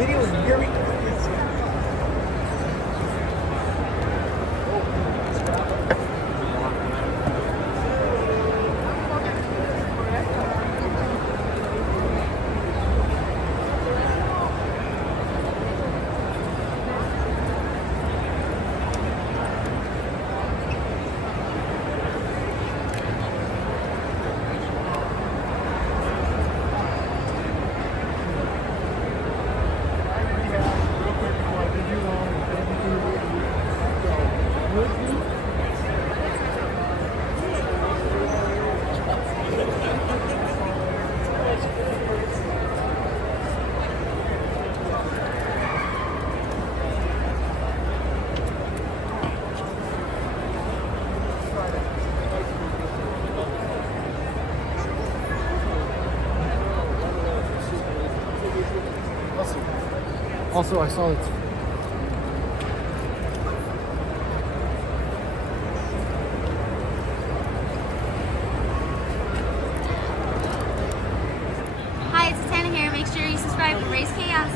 video is very. Also, I saw it. Hi, it's Tana here. Make sure you subscribe to Raze Chaos.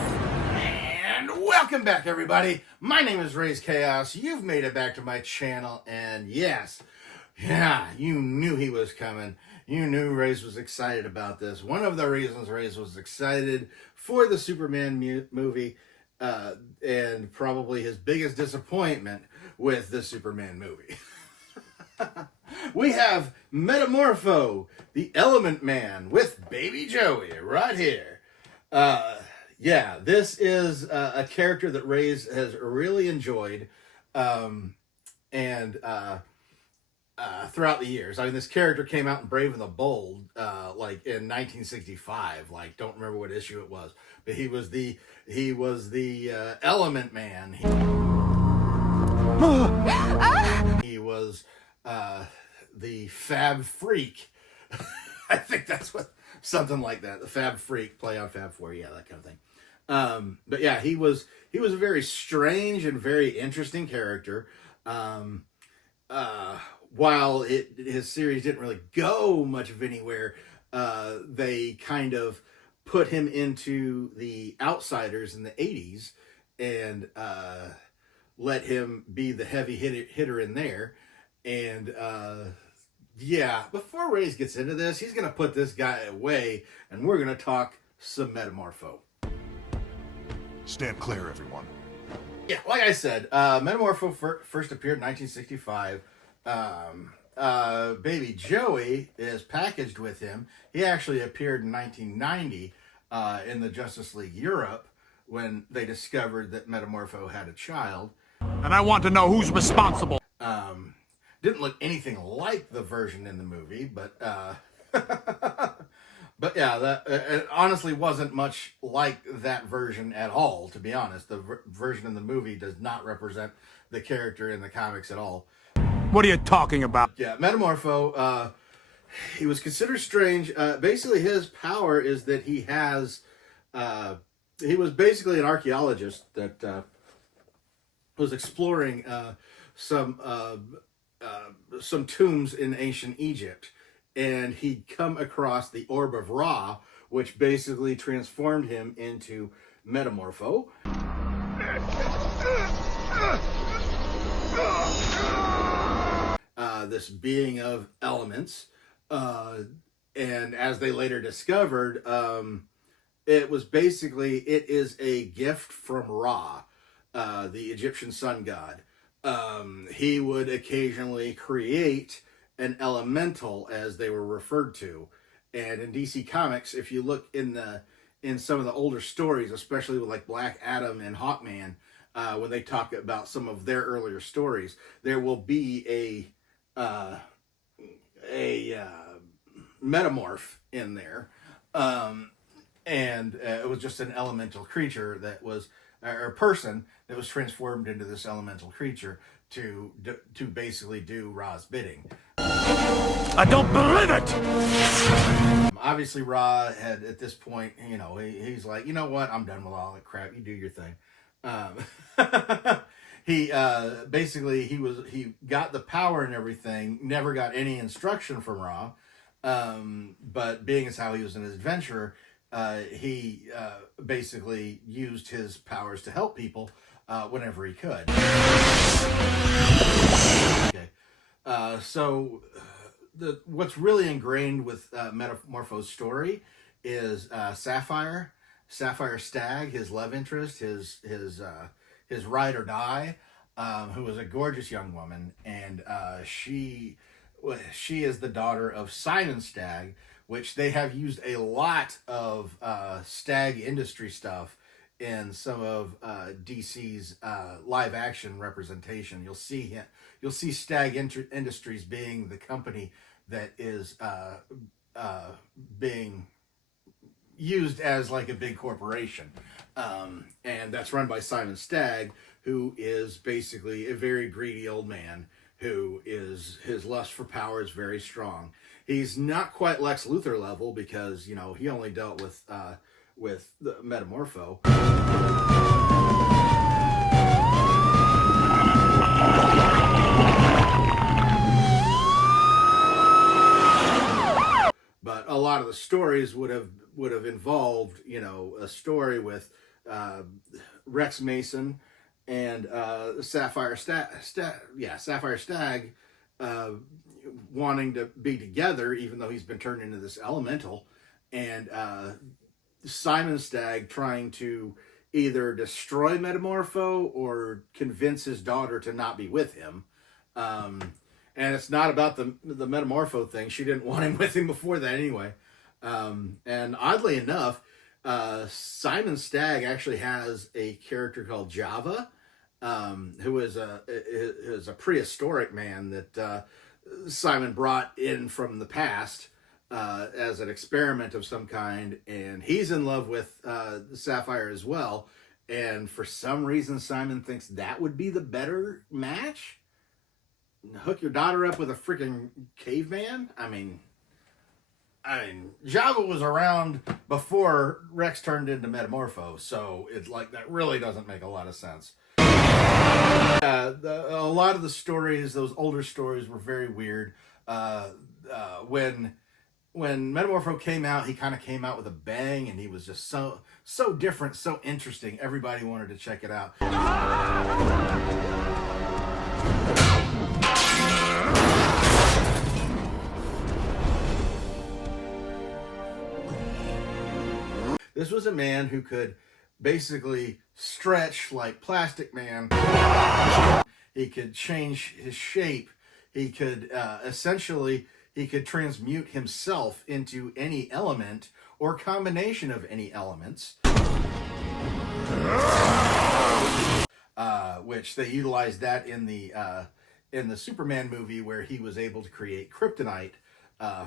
And welcome back, everybody. My name is Raze Chaos. You've made it back to my channel, and yes, yeah, you knew he was coming. You knew Raze was excited about this. One of the reasons Raze was excited for the Superman movie, and probably his biggest disappointment with the Superman movie. We have Metamorpho, the Element Man, with Baby Joey right here. Yeah, this is a character that Raze has really enjoyed, and throughout the years. I mean, this character came out in Brave and the Bold, like in 1965. Like, don't remember what issue it was, but he was the Element Man. He was the Fab Freak. I think that's what, something like that. The Fab Freak, play on Fab Four, yeah, that kind of thing. But yeah, he was a very strange and very interesting character. While his series didn't really go much of anywhere, they kind of put him into the Outsiders in the 80s and let him be the heavy hitter in there. And yeah, before Raze gets into this, he's going to put this guy away, and we're going to talk some Metamorpho. Stand clear, everyone. Yeah, like I said, Metamorpho first appeared in 1965. Baby Joey is packaged with him. He actually appeared in 1990 in the Justice League Europe when they discovered that Metamorpho had a child. And I want to know who's responsible. Didn't look anything like the version in the movie, but but yeah, that it honestly wasn't much like that version at all, to be honest. The version in the movie does not represent the character in the comics at all. What are you talking about? Yeah, Metamorpho, he was considered strange. Basically, his power is that he has, he was basically an archaeologist that was exploring some tombs in ancient Egypt. And he'd come across the Orb of Ra, which basically transformed him into Metamorpho. This being of elements, and as they later discovered, it is a gift from Ra, the Egyptian sun god. He would occasionally create an elemental, as they were referred to, and in DC Comics, if you look in some of the older stories, especially with like Black Adam and Hawkman, when they talk about some of their earlier stories, there will be a metamorph in there, and it was just an elemental creature that was, or a person that was transformed into this elemental creature to basically do Ra's bidding. I don't believe it! Obviously, Ra had, at this point, you know, he's like, you know what, I'm done with all that crap, you do your thing. He basically, he got the power and everything, never got any instruction from Ra, but being as how he was an adventurer, he basically used his powers to help people whenever he could. Okay. What's really ingrained with Metamorpho's story is Sapphire Stag, his love interest, his ride or die, who was a gorgeous young woman, and she is the daughter of Simon Stagg, which they have used a lot of Stagg industry stuff in some of DC's live action representation. You'll see Stagg Industries being the company that is being used as like a big corporation, and that's run by Simon Stagg, who is basically a very greedy old man who is, his lust for power is very strong. He's not quite Lex Luthor level because, you know, he only dealt with the Metamorpho. But a lot of the stories would have involved, you know, a story with Rex Mason and Sapphire Stagg wanting to be together, even though he's been turned into this elemental, and Simon Stagg trying to either destroy Metamorpho or convince his daughter to not be with him. And it's not about the Metamorpho thing. She didn't want him with him before that anyway. And oddly enough, Simon Stagg actually has a character called Java, who is a prehistoric man that Simon brought in from the past as an experiment of some kind, and he's in love with Sapphire as well. And for some reason, Simon thinks that would be the better match. Hook your daughter up with a freaking caveman? I mean, Java was around before Rex turned into Metamorpho, so it's like that really doesn't make a lot of sense. A lot of the stories, those older stories, were very weird. When Metamorpho came out, he kind of came out with a bang, and he was just so different, so interesting. Everybody wanted to check it out. This was a man who could basically stretch like Plastic Man. He could change his shape. He could he could transmute himself into any element or combination of any elements, which they utilized that in the Superman movie, where he was able to create kryptonite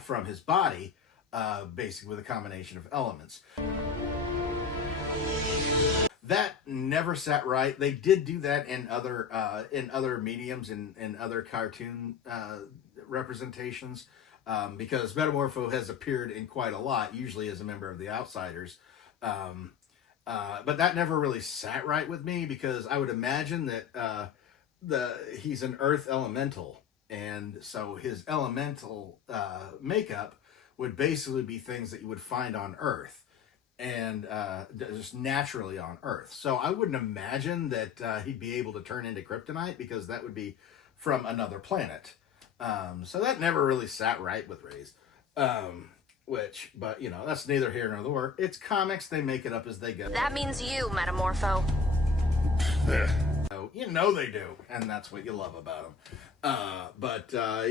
from his body, basically with a combination of elements. That never sat right. They did do that in other mediums, in other cartoon representations, because Metamorpho has appeared in quite a lot, usually as a member of the Outsiders. But that never really sat right with me, because I would imagine that he's an Earth elemental, and so his elemental makeup would basically be things that you would find on Earth, and just naturally on Earth. So I wouldn't imagine that he'd be able to turn into kryptonite, because that would be from another planet. So that never really sat right with Raze. But you know, that's neither here nor there. It's comics, they make it up as they go. That means you, Metamorpho. You know they do, and that's what you love about him.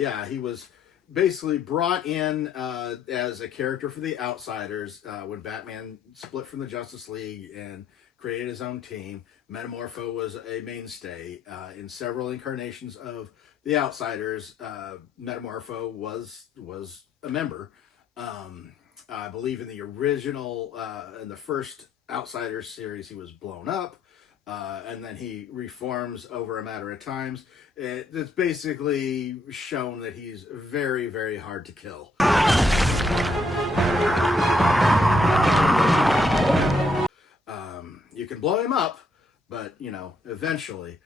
Yeah, he was basically brought in as a character for the Outsiders when Batman split from the Justice League and created his own team. Metamorpho was a mainstay in several incarnations of the Outsiders. Metamorpho was a member. I believe in the original, in the first Outsiders series, he was blown up. And then he reforms over a matter of times. It's basically shown that he's very, very hard to kill. You can blow him up, but, you know, eventually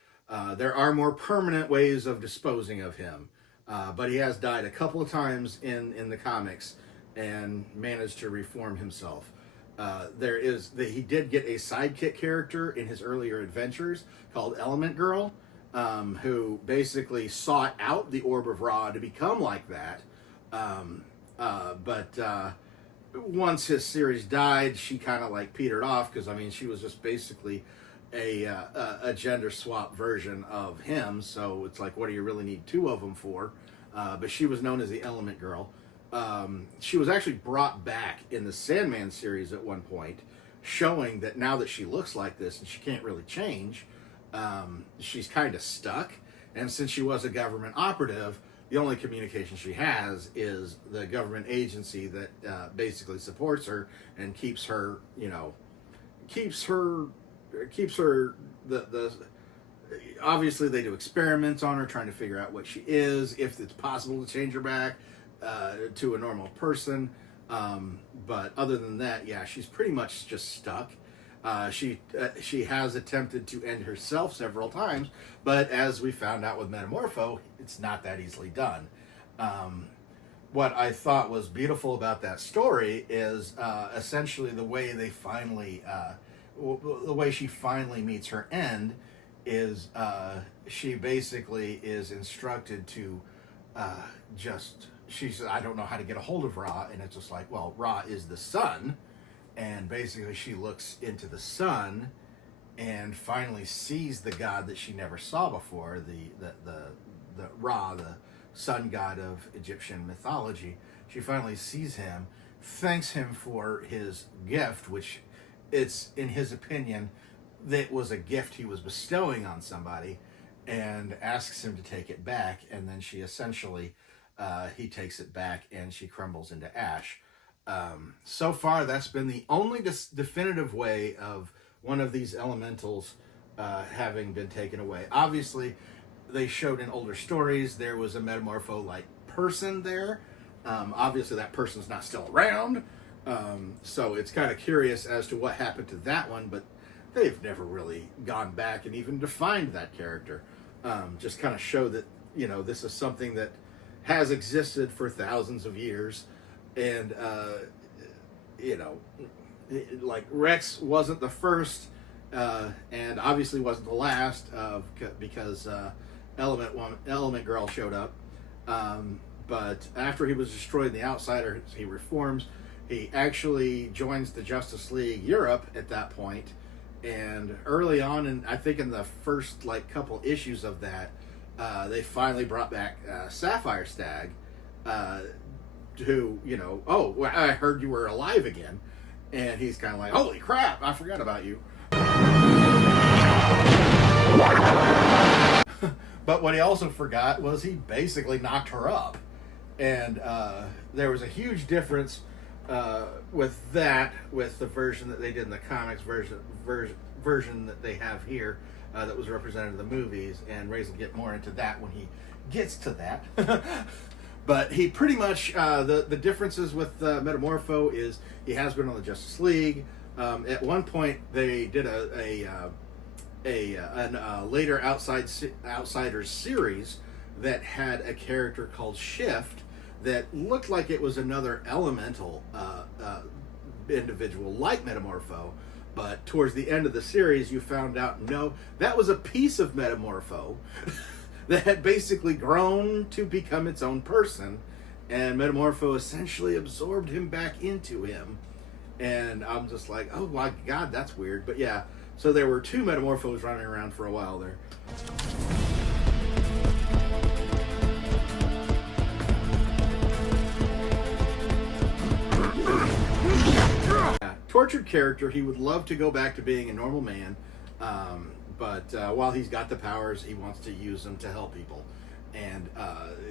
there are more permanent ways of disposing of him. But he has died a couple of times in the comics and managed to reform himself. he did get a sidekick character in his earlier adventures called Element Girl, who basically sought out the Orb of Ra to become like that. But once his series died, she kind of like petered off, because I mean she was just basically a gender swap version of him. So it's like, what do you really need two of them for? But she was known as the Element Girl. She was actually brought back in the Sandman series at one point, showing that now that she looks like this and she can't really change, she's kind of stuck. And since she was a government operative, the only communication she has is the government agency that basically supports her and keeps her, the obviously they do experiments on her, trying to figure out what she is, if it's possible to change her back to a normal person. But other than that, yeah, she's pretty much just stuck. She has attempted to end herself several times, but as we found out with Metamorpho, it's not that easily done. What I thought was beautiful about that story is essentially the way they finally, the way she finally meets her end is she basically is instructed to she says, I don't know how to get a hold of Ra, and it's just like, well, Ra is the sun. And basically she looks into the sun and finally sees the god that she never saw before, the Ra, the sun god of Egyptian mythology. She finally sees him, thanks him for his gift, which it's, in his opinion, that was a gift he was bestowing on somebody, and asks him to take it back. And then she essentially, he takes it back and she crumbles into ash. So far, that's been the only definitive way of one of these elementals having been taken away. Obviously, they showed in older stories there was a Metamorpho-like person there. Obviously, that person's not still around. So it's kind of curious as to what happened to that one, but they've never really gone back and even defined that character. Just kind of show that, this is something that has existed for thousands of years. And, like Rex wasn't the first, and obviously wasn't the last, because Element Girl showed up. But after he was destroyed in the Outsiders, he reforms. He actually joins the Justice League Europe at that point. And early on, and I think in the first couple issues of that, they finally brought back Sapphire Stag. Who, oh, I heard you were alive again. And he's kind of like, holy crap, I forgot about you. But what he also forgot was he basically knocked her up. And there was a huge difference with that, with the version that they did in the comics, version that they have here, that was represented in the movies. And Raze will get more into that when he gets to that. But he pretty much, the differences with Metamorpho is he has been on the Justice League. At one point, they did a later Outsiders series that had a character called Shift that looked like it was another elemental individual like Metamorpho. But towards the end of the series, you found out, no, that was a piece of Metamorpho that had basically grown to become its own person, and Metamorpho essentially absorbed him back into him. And I'm just like, oh my god, that's weird. But yeah, so there were two Metamorphos running around for a while there. Tortured character, he would love to go back to being a normal man. But while he's got the powers, he wants to use them to help people, and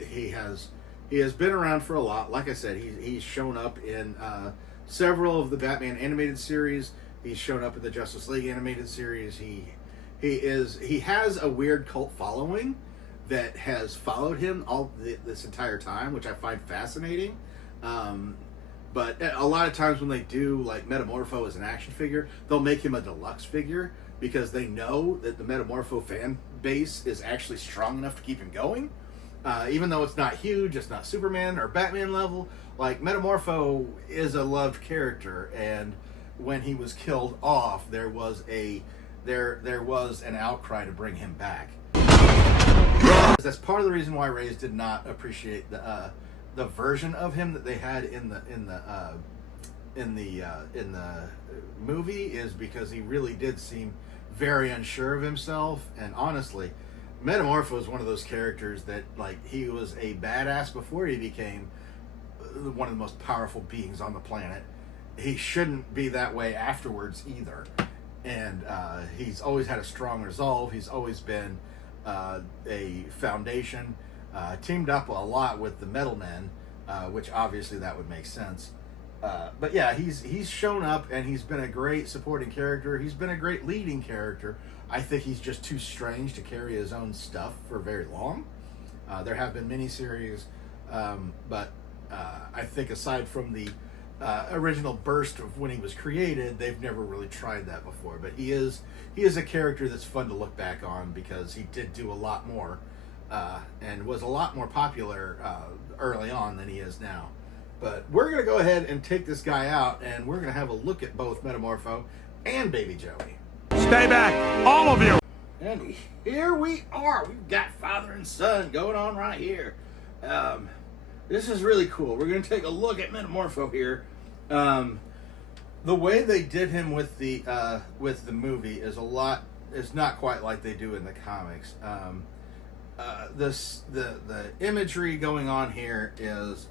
he has been around for a lot. Like I said, he's shown up in several of the Batman animated series. He's shown up in the Justice League animated series. He has a weird cult following that has followed him this entire time, which I find fascinating. But a lot of times when they do Metamorpho as an action figure, they'll make him a deluxe figure, because they know that the Metamorpho fan base is actually strong enough to keep him going. Even though it's not huge, it's not Superman or Batman level, Metamorpho is a loved character, and when he was killed off, there was an outcry to bring him back. That's part of the reason why Raze did not appreciate the version of him that they had in the movie, is because he really did seem very unsure of himself. And honestly, Metamorpho is one of those characters that, like, he was a badass before he became one of the most powerful beings on the planet. He shouldn't be that way afterwards either. And he's always had a strong resolve. He's always been a foundation. Teamed up a lot with the Metal Men, which obviously that would make sense. But yeah, he's shown up and he's been a great supporting character. He's been a great leading character. I think he's just too strange to carry his own stuff for very long. There have been miniseries, but I think aside from the original burst of when he was created, they've never really tried that before. But he is a character that's fun to look back on, because he did do a lot more and was a lot more popular early on than he is now. But we're going to go ahead and take this guy out, and we're going to have a look at both Metamorpho and Baby Joey. Stay back, all of you! And here we are. We've got father and son going on right here. This is really cool. We're going to take a look at Metamorpho here. The way they did him with the movie is not quite like they do in the comics. The imagery going on here is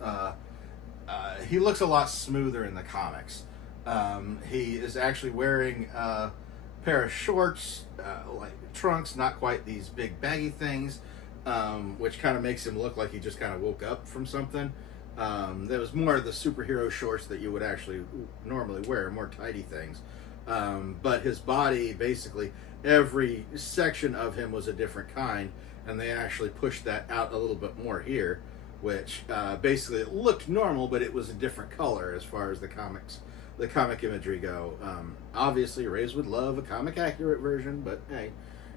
he looks a lot smoother in the comics. He is actually wearing a pair of shorts, like trunks, not quite these big baggy things, which kind of makes him look like he just kind of woke up from something. There was more of the superhero shorts that you would actually normally wear, more tidy things. But his body, basically, every section of him was a different kind, and they actually pushed that out a little bit more here, which basically it looked normal, but it was a different color as far as the comic imagery go. Obviously, Raze would love a comic accurate version, but hey,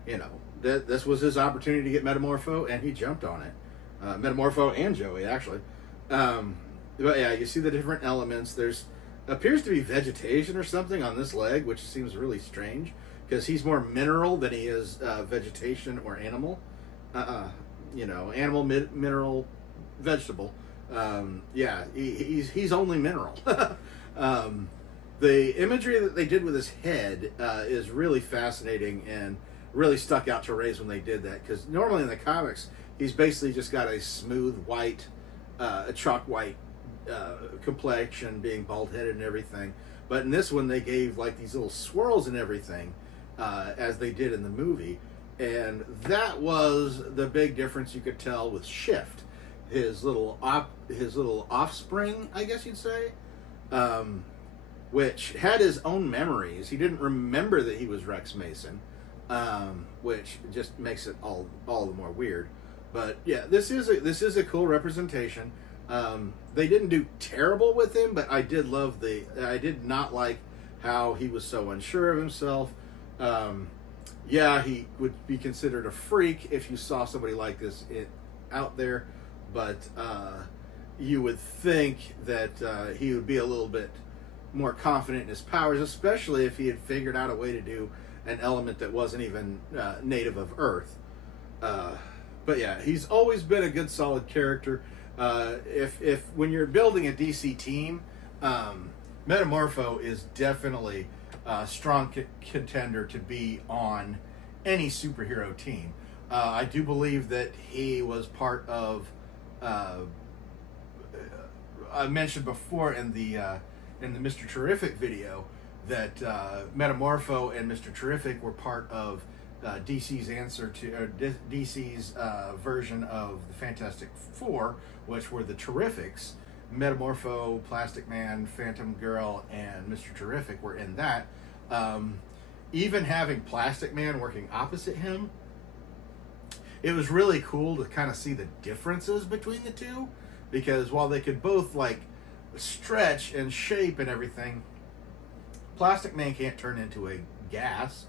you know, this was his opportunity to get Metamorpho, and he jumped on it. Metamorpho and Joey, actually. But yeah, you see the different elements. There's appears to be vegetation or something on this leg, which seems really strange, because he's more mineral than he is vegetation or animal. You know, animal, mineral, vegetable. Yeah, he's only mineral. The imagery that they did with his head is really fascinating and really stuck out to Raze when they did that, because normally in the comics he's basically just got a smooth white, a chalk white complexion, being bald-headed and everything. But in this one they gave like these little swirls and everything, as they did in the movie, and that was the big difference you could tell with Shift, his little offspring, I guess you'd say, which had his own memories. He didn't remember that he was Rex Mason, which just makes it all the more weird. But yeah, this is a cool representation. They didn't do terrible with him, but I did not like how he was so unsure of himself. Yeah, he would be considered a freak if you saw somebody like this out there, but you would think that he would be a little bit more confident in his powers, especially if he had figured out a way to do an element that wasn't even native of Earth. But yeah, he's always been a good, solid character. If when you're building a DC team, Metamorpho is definitely a strong contender to be on any superhero team. I do believe that he was part of. I mentioned before in the Mr. Terrific video that Metamorpho and Mr. Terrific were part of DC's answer to DC's version of the Fantastic Four, which were the Terrifics. Metamorpho, Plastic Man, Phantom Girl, and Mr. Terrific were in that. Even having Plastic Man working opposite him, it was really cool to kind of see the differences between the two, because while they could both like stretch and shape and everything, Plastic Man can't turn into a gas.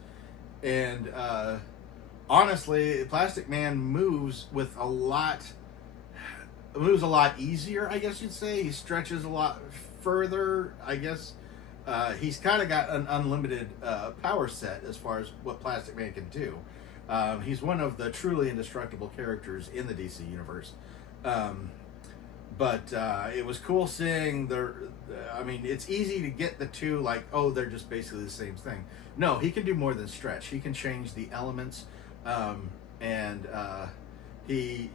And honestly, Plastic Man moves a lot easier, I guess you'd say. He stretches a lot further, I guess. he's kind of got an unlimited power set as far as what Plastic Man can do. He's one of the truly indestructible characters in the DC universe. But it was cool seeing I mean, it's easy to get the two like, oh, they're just basically the same thing. No, he can do more than stretch. He can change the elements, and he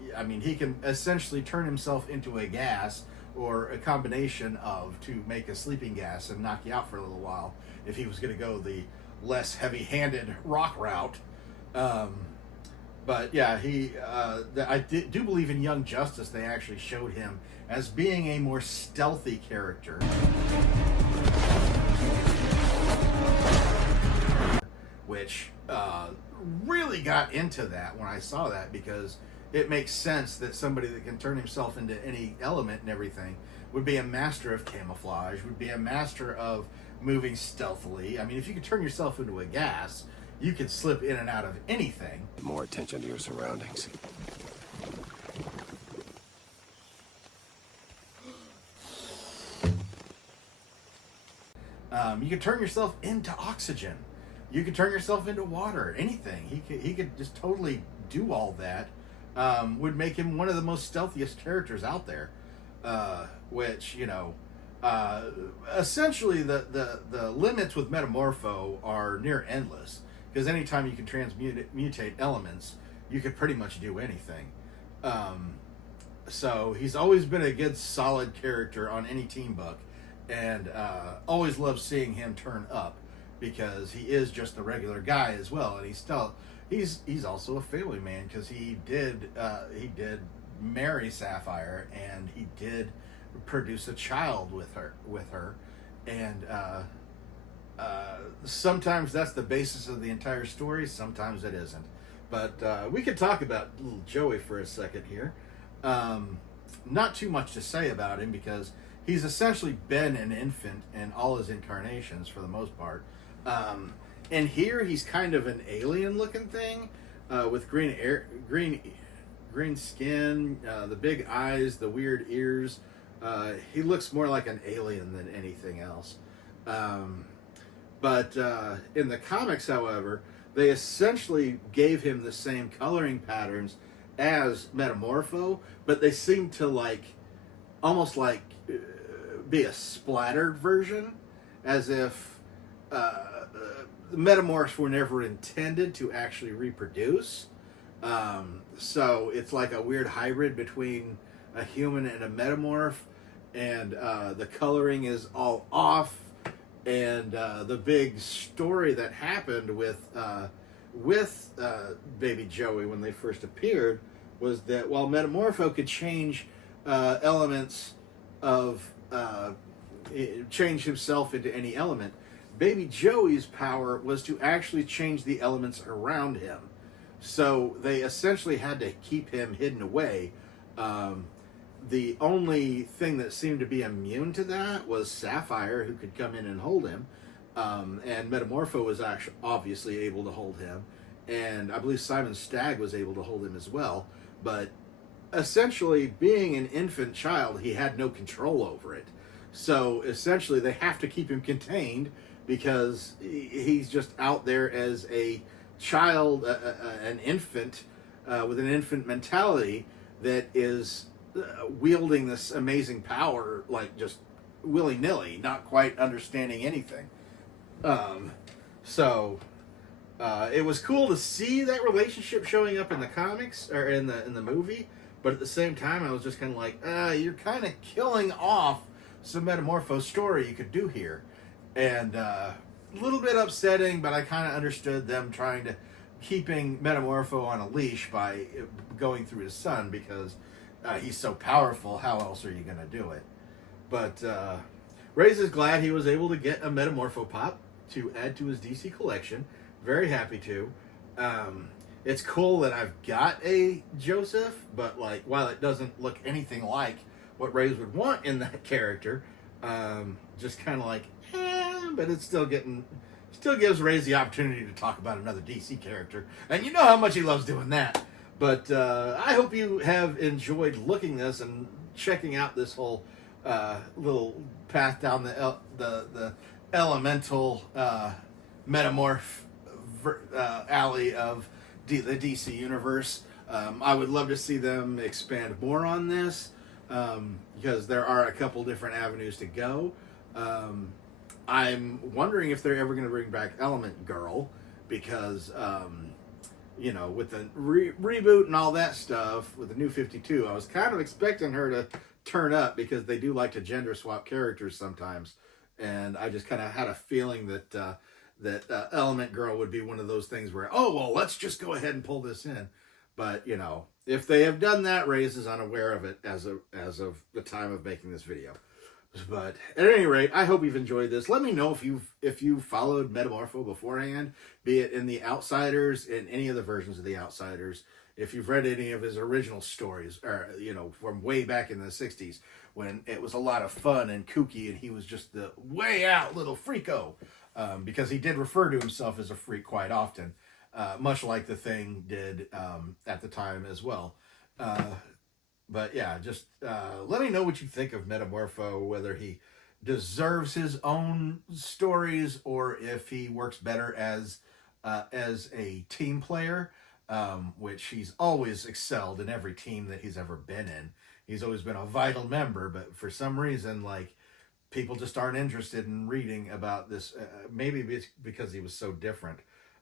can essentially turn himself into a gas or a combination of to make a sleeping gas and knock you out for a little while if he was going to go the less heavy-handed rock route. But yeah, I do believe in Young Justice they actually showed him as being a more stealthy character. Which really got into that when I saw that, because it makes sense that somebody that can turn himself into any element and everything would be a master of camouflage, would be a master of moving stealthily. I mean, if you could turn yourself into a gas, you could slip in and out of anything. More attention to your surroundings. You could turn yourself into oxygen. You could turn yourself into water. Anything. He could just totally do all that. Would make him one of the most stealthiest characters out there. Which, you know, essentially the limits with Metamorpho are near endless. Because anytime you can transmutate elements, you could pretty much do anything. So he's always been a good, solid character on any team book, and always love seeing him turn up, because he is just a regular guy as well, and he's also a family man, because he did marry Sapphire, and he did produce a child with her, and sometimes that's the basis of the entire story, sometimes it isn't. But we could talk about little Joey for a second here. Not too much to say about him, because he's essentially been an infant in all his incarnations for the most part. And here he's kind of an alien-looking thing, with green skin, the big eyes, the weird ears. He looks more like an alien than anything else. But in the comics, however, they essentially gave him the same coloring patterns as Metamorpho, but they seem to almost be a splattered version, as if the Metamorphs were never intended to actually reproduce. So it's like a weird hybrid between a human and a Metamorph, and the coloring is all off. And the big story that happened with Baby Joey when they first appeared was that while Metamorpho could change elements of change himself into any element, Baby Joey's power was to actually change the elements around him. So they essentially had to keep him hidden away. The only thing that seemed to be immune to that was Sapphire, who could come in and hold him. And Metamorpho was actually obviously able to hold him. And I believe Simon Stagg was able to hold him as well. But essentially, being an infant child, he had no control over it. So essentially, they have to keep him contained, because he's just out there as a child, an infant, with an infant mentality that is wielding this amazing power, just willy-nilly, not quite understanding anything. So it was cool to see that relationship showing up in the comics, or in the movie, but at the same time, I was just kind of like, you're kind of killing off some Metamorpho story you could do here. And a little bit upsetting, but I kind of understood them trying to keeping Metamorpho on a leash by going through his son, because he's so powerful. How else are you going to do it? But Raze is glad he was able to get a Metamorpho Pop to add to his DC collection. Very happy to. It's cool that I've got a Joseph, but while it doesn't look anything like what Raze would want in that character, just kind of but it's still gives Raze the opportunity to talk about another DC character, and you know how much he loves doing that. But I hope you have enjoyed looking this and checking out this whole little path down the elemental metamorph alley of the DC universe. I would love to see them expand more on this, because there are a couple different avenues to go. I'm wondering if they're ever going to bring back Element Girl, because you know, with the reboot and all that stuff, with the new 52, I was kind of expecting her to turn up, because they do like to gender swap characters sometimes, and I just kind of had a feeling that Element Girl would be one of those things where, oh well, let's just go ahead and pull this in. But you know, if they have done that, Raze is unaware of it as of the time of making this video. But at any rate, I hope you've enjoyed this. Let me know if you followed Metamorpho beforehand, be it in the Outsiders, in any of the versions of the Outsiders. If you've read any of his original stories, or you know, from way back in the 60s, when it was a lot of fun and kooky, and he was just the way out little freako, because he did refer to himself as a freak quite often, much like the Thing did at the time as well. But yeah, just let me know what you think of Metamorpho, whether he deserves his own stories or if he works better as a team player, which he's always excelled in every team that he's ever been in. He's always been a vital member, but for some reason, like, people just aren't interested in reading about this. Maybe it's because he was so different.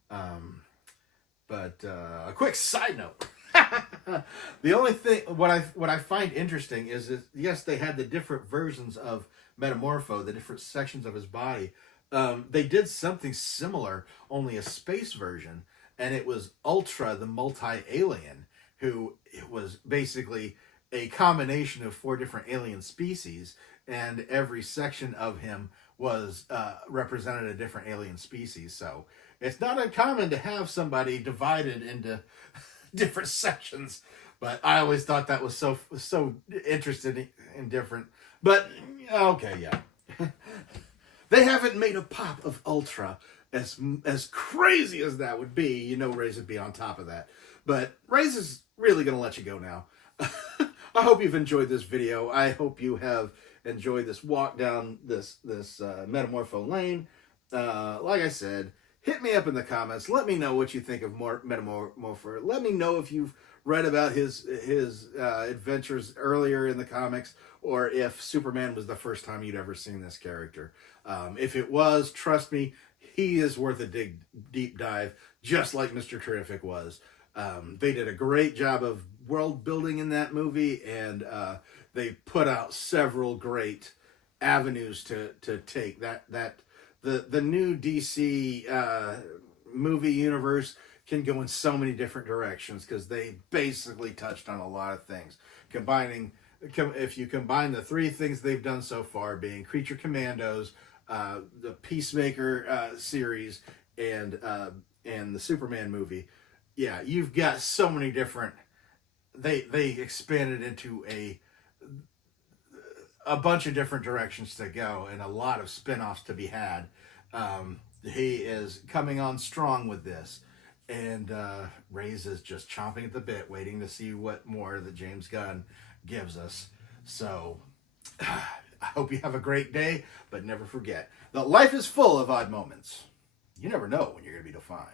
But a quick side note. The only thing, what I find interesting is that, yes, they had the different versions of Metamorpho, the different sections of his body. They did something similar, only a space version, and it was Ultra, the multi-alien, who it was basically a combination of 4 different alien species, and every section of him was represented a different alien species. So it's not uncommon to have somebody divided into different sections, but I always thought that was so interesting and different. But okay, yeah. They haven't made a pop of Ultra, as crazy as that would be. You know, Raze would be on top of that. But Raze is really gonna let you go now. I hope you've enjoyed this video. I hope you have enjoyed this walk down this Metamorpho lane. Like I said, hit me up in the comments. Let me know what you think of Metamorpho. Let me know if you've read about his adventures earlier in the comics, or if Superman was the first time you'd ever seen this character. If it was, trust me, he is worth a deep dive, just like Mr. Terrific was. They did a great job of world building in that movie, and they put out several great avenues to take the new DC movie universe can go in so many different directions, because they basically touched on a lot of things. If you combine the 3 things they've done so far, being Creature Commandos, the Peacemaker series, and the Superman movie, yeah, you've got so many different. They expanded into a bunch of different directions to go, and a lot of spin-offs to be had. He is coming on strong with this, and Raze is just chomping at the bit, waiting to see what more that James Gunn gives us. So I hope you have a great day, but never forget that life is full of odd moments. You never know when you're going to be defined.